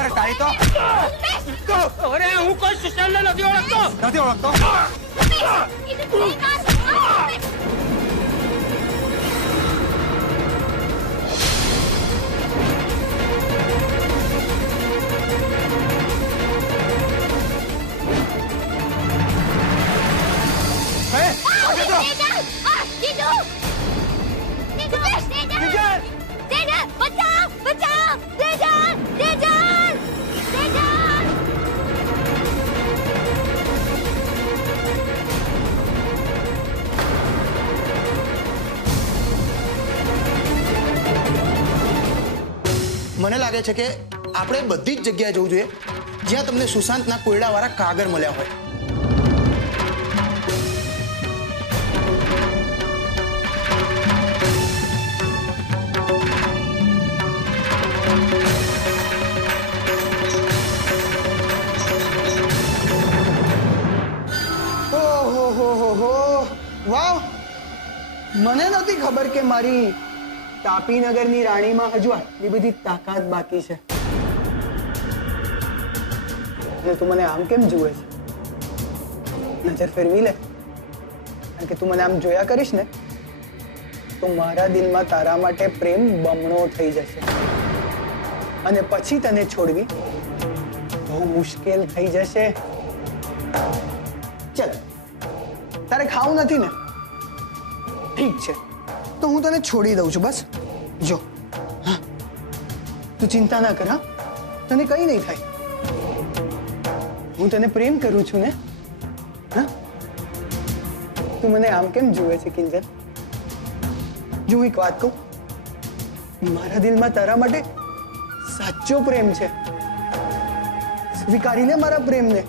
એકવાર ટાળી તો અરે હું કોઈ સુશાંતને નથી ઓળખતો. નથી ઓળખતો. મને લાગે છે કે આપણે બધી જ જગ્યાએ જવું જોઈએ જ્યાં તમને સુશાંતના કોયડાવાળા કાગળ મળ્યા હોય. ઓહો, વાહ! મને નથી ખબર કે મારી તાપીનગરની રાણીમાં હજુ આટલી બધી તાકાત બાકી છે. એટલે તું મને આમ કેમ જુએ છે? નજર ફેરવી લે, કારણ કે તું મને આમ જોયા કરીશ ને તો મારા દિલમાં તારા માટે પ્રેમ બમણો થઈ જશે અને પછી તને છોડવી બહુ મુશ્કેલ થઈ જશે. ચલ, તારે ખાવું નથી ને? ઠીક છે, તો હું તને છોડી દઉં છું. બસ જો, હા, તું ચિંતા ના કર. હા, તને કઈ નહીં થાય. હું તને પ્રેમ કરું છું ને. હા, તું મને આમ કેમ જુએ છે કિંજલ? જો એક વાત કહું, મારા દિલમાં તારા માટે સાચો પ્રેમ છે. સ્વીકારી લે મારા પ્રેમને.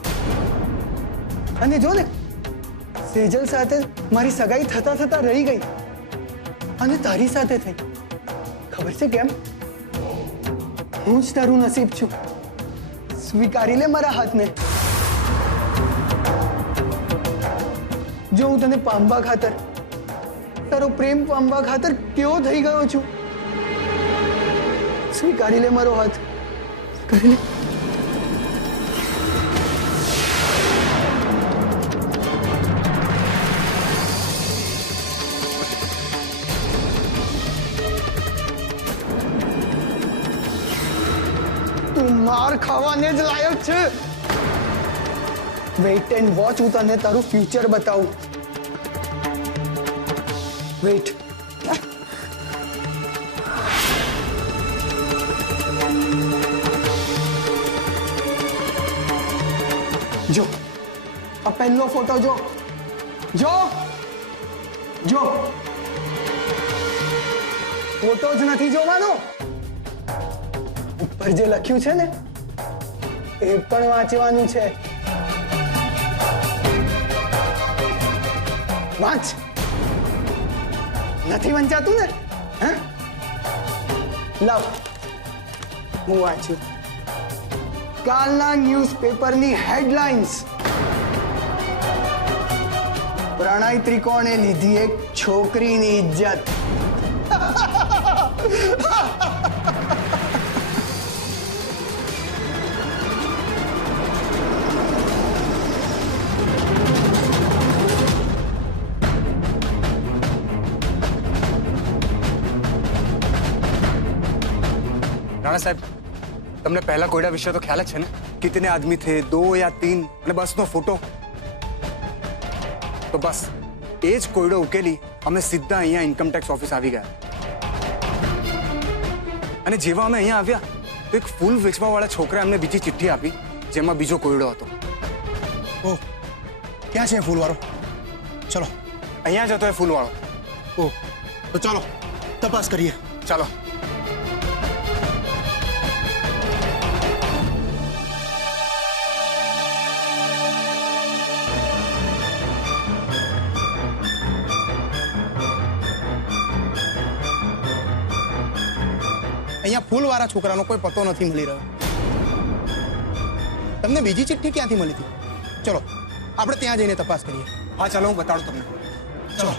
અને જો ને, સેજલ સાથે મારી સગાઈ થતા થતા રહી ગઈ અને તારી સાથે થઈ. ખબર છે કેમ? હું જ તારું નસીબ છું. સ્વીકારી લે મારા હાથને. જો હું તને પામવા ખાતર, તારો પ્રેમ પામવા ખાતર કેવો થઈ ગયો છું. સ્વીકારી લે મારો હાથ. સ્વીકારી લે. માર ખાવાને જ લાયક છે. વેઇટ એન્ડ વોચ, હું તને તારું ફ્યુચર બતાવું. વેઇટ. જો આ પહેલો ફોટો જો જો જો ફોટો જ નથી જોવાનો, ઉપર જે લખ્યું છે ને એ પણ વાંચવાનું છે. વાંચ. નથી વંચાતું ને? હા, લાવ હું વાંચ્યું. કાલના ન્યૂઝપેપરની હેડલાઇન્સ: પ્રણય ત્રિકોણે લીધી એક છોકરીની ઇજ્જત. राणा साहब, तुमने पहला कोयडा विषय तो ख्याल है ना? कितने आदमी थे, 2 या 3, અને બસ નો ફોટો. તો બસ એ જ કોયડો ઉકેલી અમે સીધા અહીંયા ઇન્કમટેક્સ ઓફિસ આવી ગયા. અને જેવા અમે અહીંયા આવ્યા તો એક ફૂલ વેચવાવાળા છોકરા અમને બીજી ચિઠ્ઠી આપી જેમાં બીજો કોયડો હતો. ઓહ, ક્યાં છે ફૂલવાળો? ચલો, અહીંયા જ હતો એ ફૂલવાળો. ઓહ, તો ચાલો તપાસ કરીએ. ચાલો. અહીંયા ફૂલવાળા છોકરાનો કોઈ પતો નથી મળી રહ્યો. તમને બીજી ચિઠ્ઠી ક્યાંથી મળી હતી? ચલો આપણે ત્યાં જઈને તપાસ કરીએ. હા ચાલો, હું બતાડું તમને. ચલો.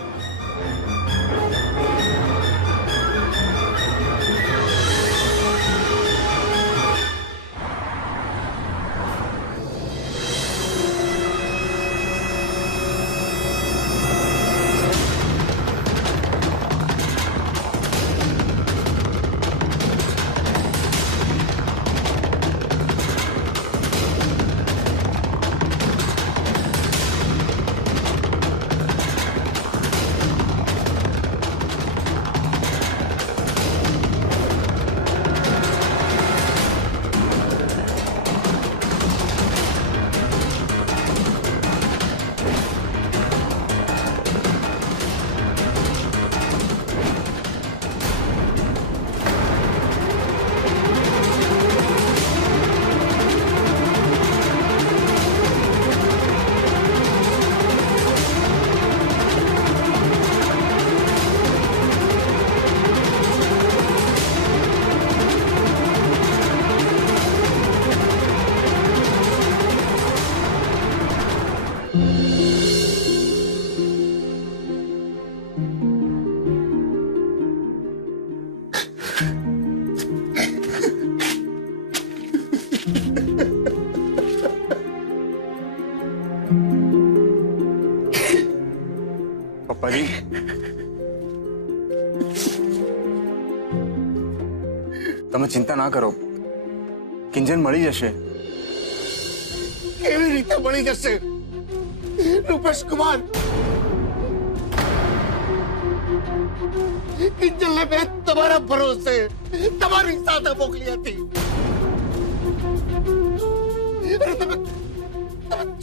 પપ્પાજી, તમે ચિંતા ના કરો, કિંજલ મળી જશે. કેવી રીતે મળી જશે રૂપેશ કુમાર? કિંજલને મેં તમારા ભરોસે તમારી સાથે મોકલી હતી. અરે તમે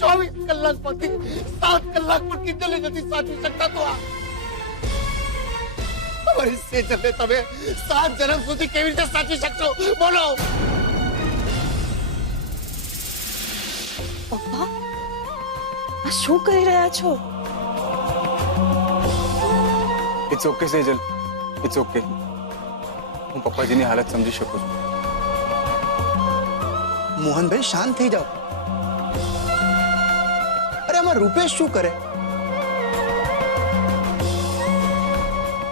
24 કલાકમાંથી 7 કલાક પણ કિંજલને નથી સાચવી શકતા તો આ તમારી સેજલને તમે 7 જન્મ સુધી કેવી રીતે સાચવી શકશો? બોલો. પપ્પા આ શું કરી રહ્યા છો? It's okay Sejal, it's okay. હું પપ્પાજીની હાલત સમજી શકું છું. મોહનભાઈ શાંત થઈ જાઓ. અરે આમાં રૂપેશ શું કરે?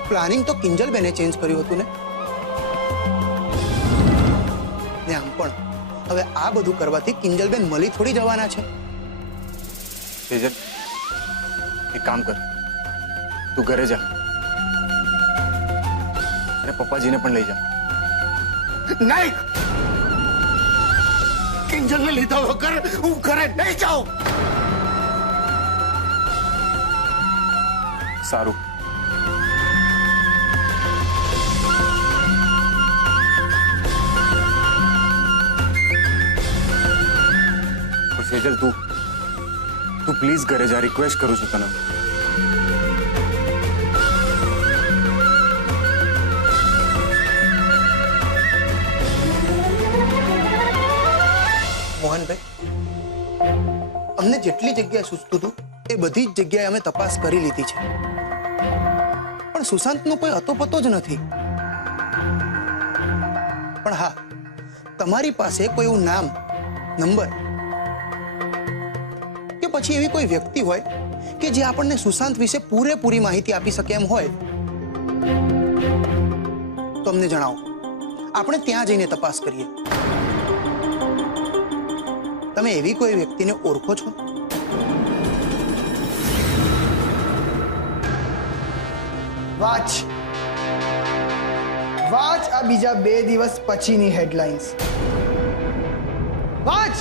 પ્લાનિંગ તો કિંજલબેને ચેન્જ કર્યું હતું ને આમ પણ હવે આ બધું કરવાથી કિંજલબેન મળી થોડી જવાના છે. સેજલ, એક કામ કર, તું ઘરે જા અને પપ્પાજીને પણ લઈ જા. નહીં, કિંજલને લીધા વગર હું ઘરે નહીં જાઉં. સારું. સેજલ, તું પ્લીઝ ઘરે જા, રિક્વેસ્ટ કરું છું તને. મોહનભાઈ, અમને જેટલી જગ્યાએ સૂચતું હતું એ બધી જ જગ્યાએ અમે તપાસ કરી લીધી છે, પણ સુશાંતનો કોઈ અતોપતો જ નથી. પણ હા, તમારી પાસે કોઈ એવું નામ, નંબર કે પછી એવી કોઈ વ્યક્તિ હોય કે જે આપણને સુશાંત વિશે પૂરેપૂરી માહિતી આપી શકે એમ હોય તો અમને જણાવો. આપણે ત્યાં જઈને તપાસ કરીએ. તમે એવી કોઈ વ્યક્તિને ઓળખો છો? વાંચ આ બીજા 2 દિવસ પછીની હેડલાઇન્સ વાંચ.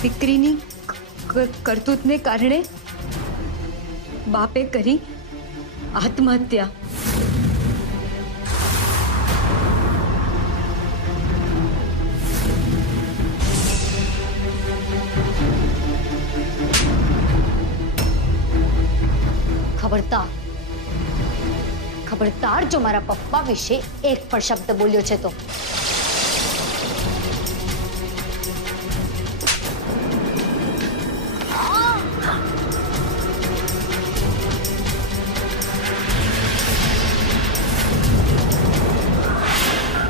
દીકરીની કરતૂતને કારણે બાપે કરી આત્મહત્યા. ખબરદાર જો મારા પપ્પા વિશે એક પણ શબ્દ બોલ્યો છે તો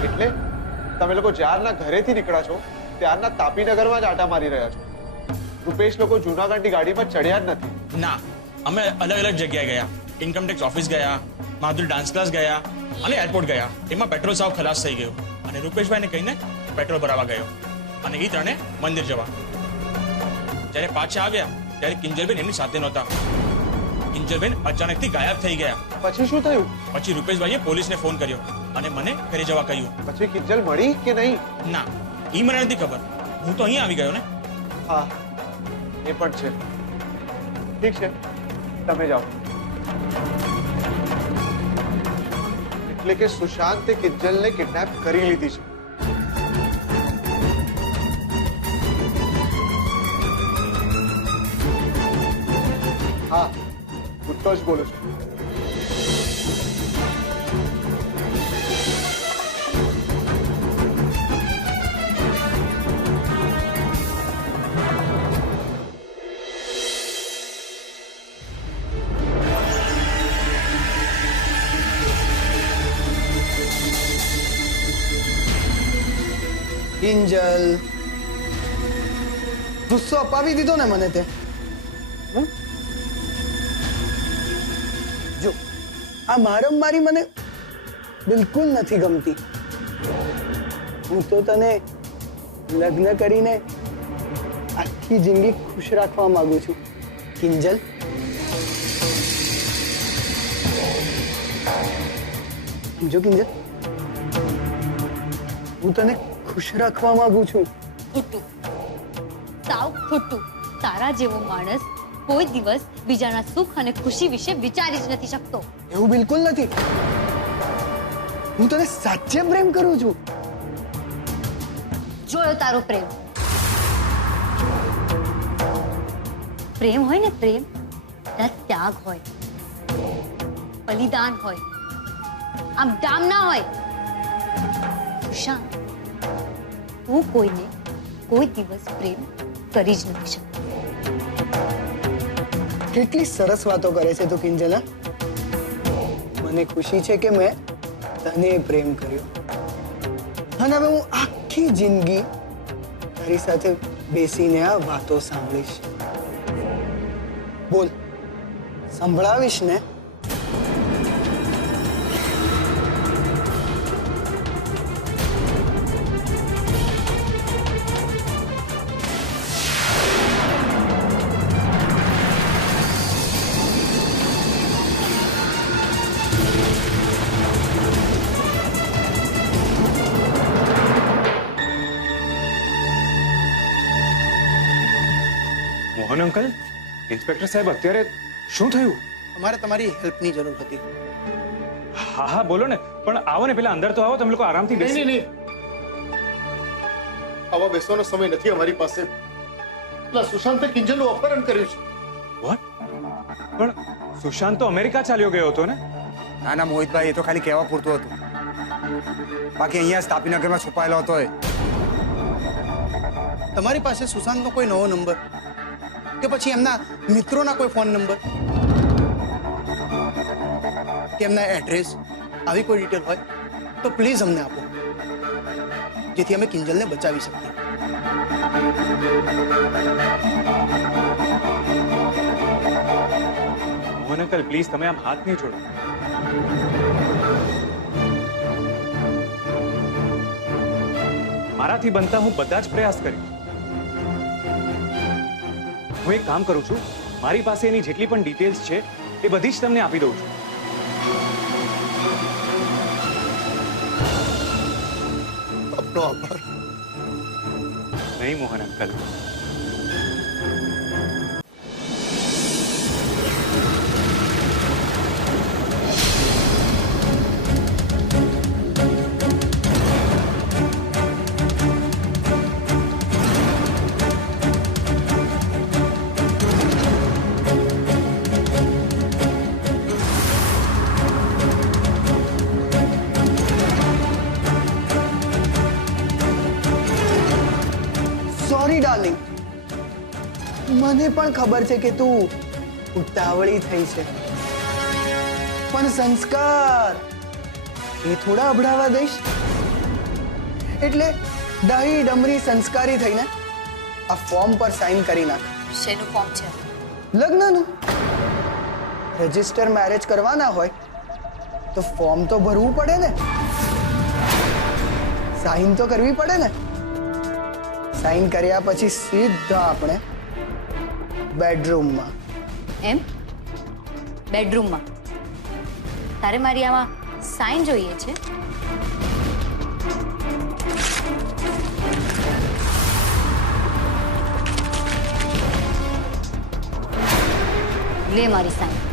એટલે તમે લોકો જ્યારના ઘરેથી નીકળ્યા છો ત્યારના તાપીનગરમાં જ આટા મારી રહ્યા છો. રૂપેશ લોકો જૂનાગઢની ગાડીમાં ચડ્યા જ નથી. ના, અમે અલગ અલગ જગ્યાએ ગયા. ઇન્કમટેક્સ ઓફિસ ગયા, માધુરી ડાન્સ ક્લાસ ગયા અને એરપોર્ટ ગયા. એમાં પેટ્રોલ સાવ ખલાસ થઈ ગયું અને રૂપેશભાઈને કહીને પેટ્રોલ ભરાવા ગયો અને એ ત્રણે મંદિર જવા. જ્યારે પાછા આવ્યા ત્યારે કિંજલબેન એમની સાથે નહોતા. કિંજલબેન અચાનકથી ગાયબ થઈ ગયા. પછી શું થયું? પછી રૂપેશભાઈએ પોલીસને ફોન કર્યો અને મને ઘરે જવા કહ્યું. પછી કિંજલ મળી કે નહીં? ના, એ મને નથી ખબર. હું તો અહીંયા આવી ગયો ને. હા, એ પણ છે. ઠીક છે, તમે જાઓ. એટલે કે સુશાંતે કિંજલને કિડનેપ કરી લીધી છે. હા, હું તો જ બોલું છું. કિંજલ, ગુસ્સો અપાવી દીધો ને મને તે. હમ? જો આ મારમારી મને બિલકુલ નથી ગમતી. હું તો તને લગ્ન કરીને આખી જિંદગી ખુશ રાખવા માંગુ છું કિંજલ. જો કિંજલ, હું તને ખુશ રાખવા માંગુ છું. ખોટું, સાવ ખોટું. તારા જેવો માણસ કોઈ દિવસ બીજાના સુખ અને ખુશી વિશે વિચારી જ નથી શકતો. એવું બિલકુલ નથી. હું તને સાચે પ્રેમ કરું છું. જોયો તારો પ્રેમ. પ્રેમ હોય ને પ્રેમ, ત્યાં ત્યાગ હોય, બલિદાન હોય, આમ ડામ ના હોય. સુશાંત, હું કોઈને કોઈ દિવસ પ્રેમ કરી જ નથી શકતી. કેટલી સરસ વાતો કરે છે તું કિંજલ. હા? મને ખુશી છે કે મેં તને પ્રેમ કર્યો અને હવે હું આખી જિંદગી તારી સાથે બેસીને આ વાતો સાંભળીશ. બોલ, સંભળાવીશ ને? મોહન અંકલ, ઇન્સ્પેક્ટર સાહેબ અત્યારે શું થયું? અમારે તમારી હેલ્પની જરૂર હતી. હા હા બોલો ને, પણ આવો ને, પેલા અંદર તો આવો, તમે લોકો આરામથી બેસી. નહીં. આવા બેસવાનો સમય નથી અમારી પાસે. પેલા સુશાંતે કિંજલનું અપહરણ કર્યું છે. વોટ? પણ સુશાંત તો અમેરિકા ચાલ્યો ગયો હતો ને? ના ના મોહિતભાઈ, એ તો ખાલી કહેવા પૂરતું હતું. બાકી અહીંયા જ તાપીનગરમાં છુપાયેલો હતો એ. તમારી પાસે સુશાંતનો કોઈ નવો નંબર કે પછી એમના મિત્રોના કોઈ ફોન નંબર કે એમના એડ્રેસ, આવી કોઈ ડિટેલ હોય તો પ્લીઝ અમને આપો, જેથી અમે કિંજલને બચાવી શકીએ. મોહન અંકલ પ્લીઝ, તમે આમ હાથ નહીં જોડો. મારાથી બનતા હું બધા જ પ્રયાસ કરીશ. હું એક કામ કરું છું, મારી પાસે એની જેટલી પણ ડિટેલ્સ છે એ બધી જ તમને આપી દઉં છું. આપનો આભાર. નહીં મોહન અંકલ. સોરી ડાર્લિંગ, મને પણ ખબર છે કે તું ઉતાવળી થઈ છે, પણ સંસ્કાર એ થોડા અભડાવા દઈશ. એટલે દહી ડમરી સંસ્કારી થઈને આ ફોર્મ પર સાઈન કરી નાખ. શેનું ફોર્મ છે? લગ્નનું. રજિસ્ટર મેરેજ કરવાના હોય તો ફોર્મ તો ભરવું પડે ને, સાઈન તો કરવી પડે ને. સાઈન કર્યા પછી સીધા આપણે બેડરૂમમાં. એમ? બેડરૂમમાં? તારે મારી આમાં સાઈન જોઈએ છે? લે મારી સાઈન.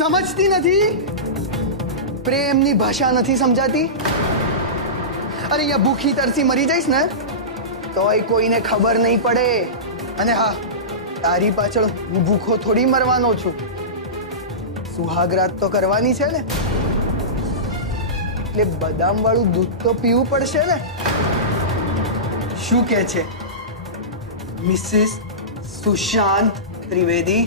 સમજતી નથી? પ્રેમની ભાષા નથી સમજાતી? અરે અહીંયા ભૂખી તરસી મરી જઈશ ને તોય કોઈને ખબર નહીં પડે. અને હા, તારી પાછળ હું ભૂખો થોડી મરવાનો છું. સુહાગરાત તો કરવાની છે ને, એટલે બદામ વાળું દૂધ તો પીવું પડશે ને. શું કે છે મિસિસ સુશાંત ત્રિવેદી?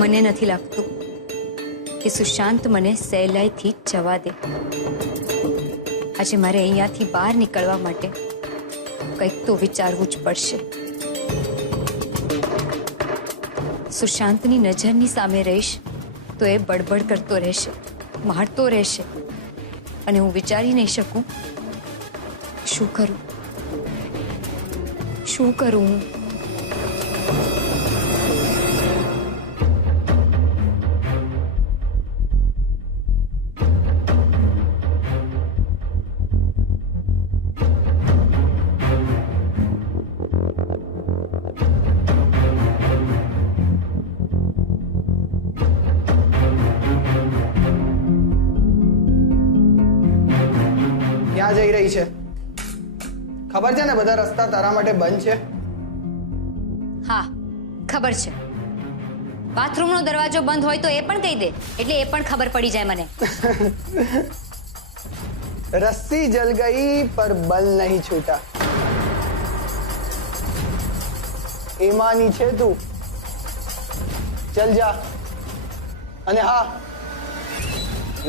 મને નથી લાગતું કે સુશાંત મને સહેલાઈથી જવા દે. આજે મારે અહીંયાથી બહાર નીકળવા માટે કંઈક તો વિચારવું જ પડશે. સુશાંતની નજરની સામે રહીશ તો એ બડબડ કરતો રહેશે, મારતો રહેશે, અને હું વિચારી નહીં શકું શું કરું, શું કરું હું. ક્યાં જઈ રહી છે? ખબર છે ને બધા રસ્તા તારા માટે બંધ છે. હા ખબર છે. બાથરૂમનો દરવાજો બંધ હોય તો એ પણ કહી દે, એટલે એ પણ ખબર પડી જાય મને. रस्सी जल गई पर बल नहीं छूटा. ईमानी छे तू, चल जा. અને હા,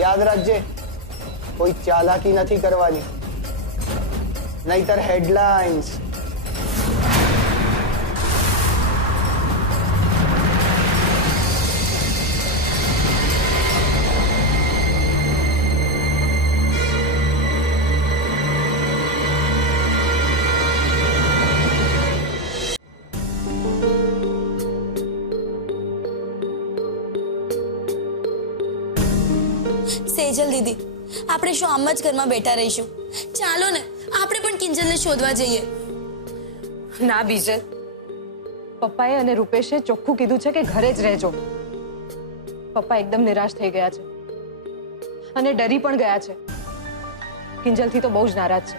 યાદ રાખજે, કોઈ ચાલાકી નથી કરવાની, નહીતર હેડલાઇન્સ. સેજલ દીદી, આપણે શું આમ જ ઘરમાં બેઠા રહીશું? ચાલો ને આપણે પણ કિંજલને શોધવા જઈએ. ના બીજલ, પપ્પાએ અને રૂપેશે ચોખ્ખું કીધું છે કે ઘરે જ રહેજો. પપ્પા એકદમ નિરાશ થઈ ગયા છે અને ડરી પણ ગયા છે. કિંજલથી તો બહુ જ નારાજ છે,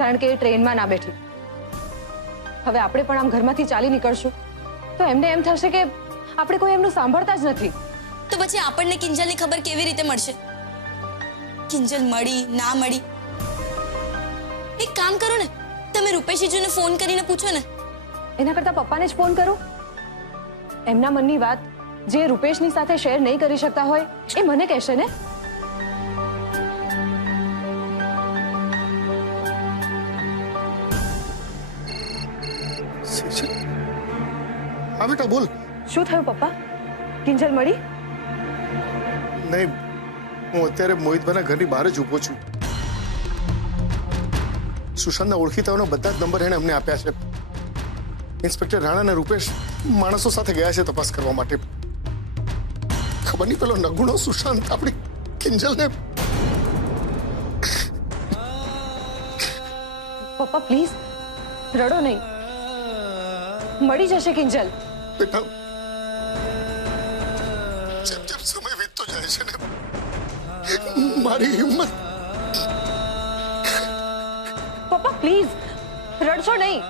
કારણ કે એ ટ્રેનમાં ના બેઠી. હવે આપણે પણ આમ ઘરમાંથી ચાલી નીકળશું તો એમને એમ થશે કે આપણે કોઈ એમનું સાંભળતા જ નથી. તો પછી આપણને કિંજલની ખબર કેવી રીતે મળશે? કિંજલ મળી ના મળી? એક કામ કરો ને, તમે રૂપેશજીને ફોન કરીને પૂછો ને. એના કરતા પપ્પાને જ ફોન કરો. એમના મનની વાત જે રૂપેશની સાથે શેર નહીં કરી શકતા હોય એ મને કહેશે ને. હા બેટા બોલ. શું થયું પપ્પા? કિંજલ મળી? નહીં, હું અત્યારે મોહિતભાઈના ઘરની બહાર જ ઊભો છું. સુશાંતના ઓળખીતાઓના બધા જ નંબર એને અમને આપ્યા છે. ઇન્સ્પેક્ટર રાણા અને રૂપેશ માણસો સાથે ગયા છે તપાસ કરવા માટે. ખબર નહીં પેલો નગુણો સુશાંત આપણી કિંજલને. પપ્પા પ્લીઝ રડો નહીં, મળી જશે કિંજલ. બેટા, જેમ જેમ સમય વીતતો જાય છે ને, મારી હિંમત. પપ્પા પ્લીઝ રડશો નહીં.